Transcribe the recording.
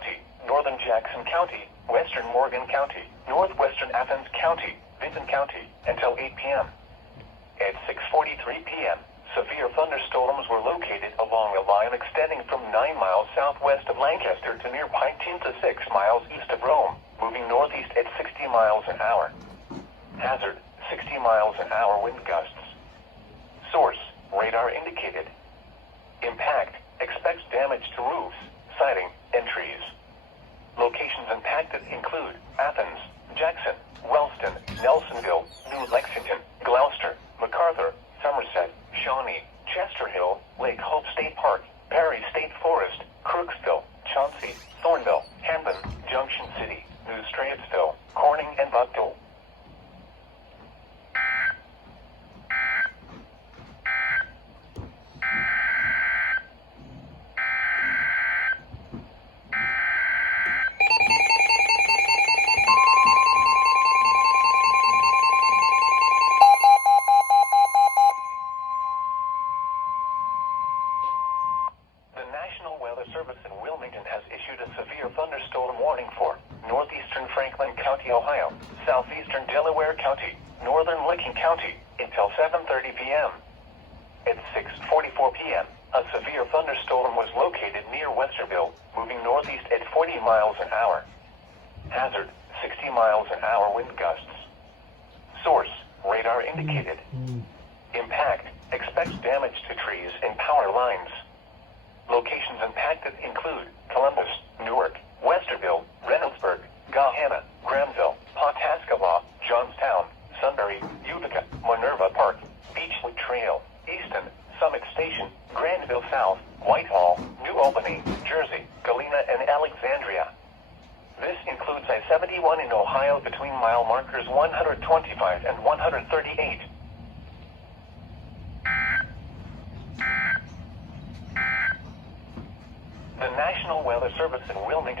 County, northern Jackson County, western Morgan County, northwestern Athens County, Vinton County, until 8 p.m. At 6:43 p.m., severe thunderstorms were located along a line extending from 9 miles southwest of Lancaster to near Piketon to 6 miles east of Rome, moving northeast at 60 miles an hour. Hazard, 60 miles an hour wind gusts. Source, radar indicated. Impact, expects damage to roofs, siding, and trees. Locations impacted include Athens, Jackson, Wellston, Nelsonville, New Lexington, Gloucester, MacArthur, Somerset, Shawnee, Chester Hill, Lake Hope State Park, Perry State Forest, Crooksville, Chauncey, Thornville, Hampton, Junction City, New Straitsville, Corning, and Bucktown. The National Weather Service in Wilmington has issued a severe thunderstorm warning for northeastern Franklin County, Ohio, southeastern Delaware County, northern Licking County, until 7:30 p.m. At 6:44 p.m., a severe thunderstorm was located near Westerville, moving northeast at 40 miles an hour. Hazard, 60 miles an hour wind gusts. Source, radar indicated. Impact, expects damage to trees and power lines. Locations impacted include Columbus, Newark, Westerville, Reynoldsburg, Gahanna, Granville, Pawhuska, Johnstown, Sunbury, Utica, Minerva Park, Beechwood Trail, Easton, Summit Station, Granville South, Whitehall, New Albany, Jersey, Galena, and Alexandria. This includes I-71 in Ohio between mile markers 125 and 138. The National Weather Service in Wilmington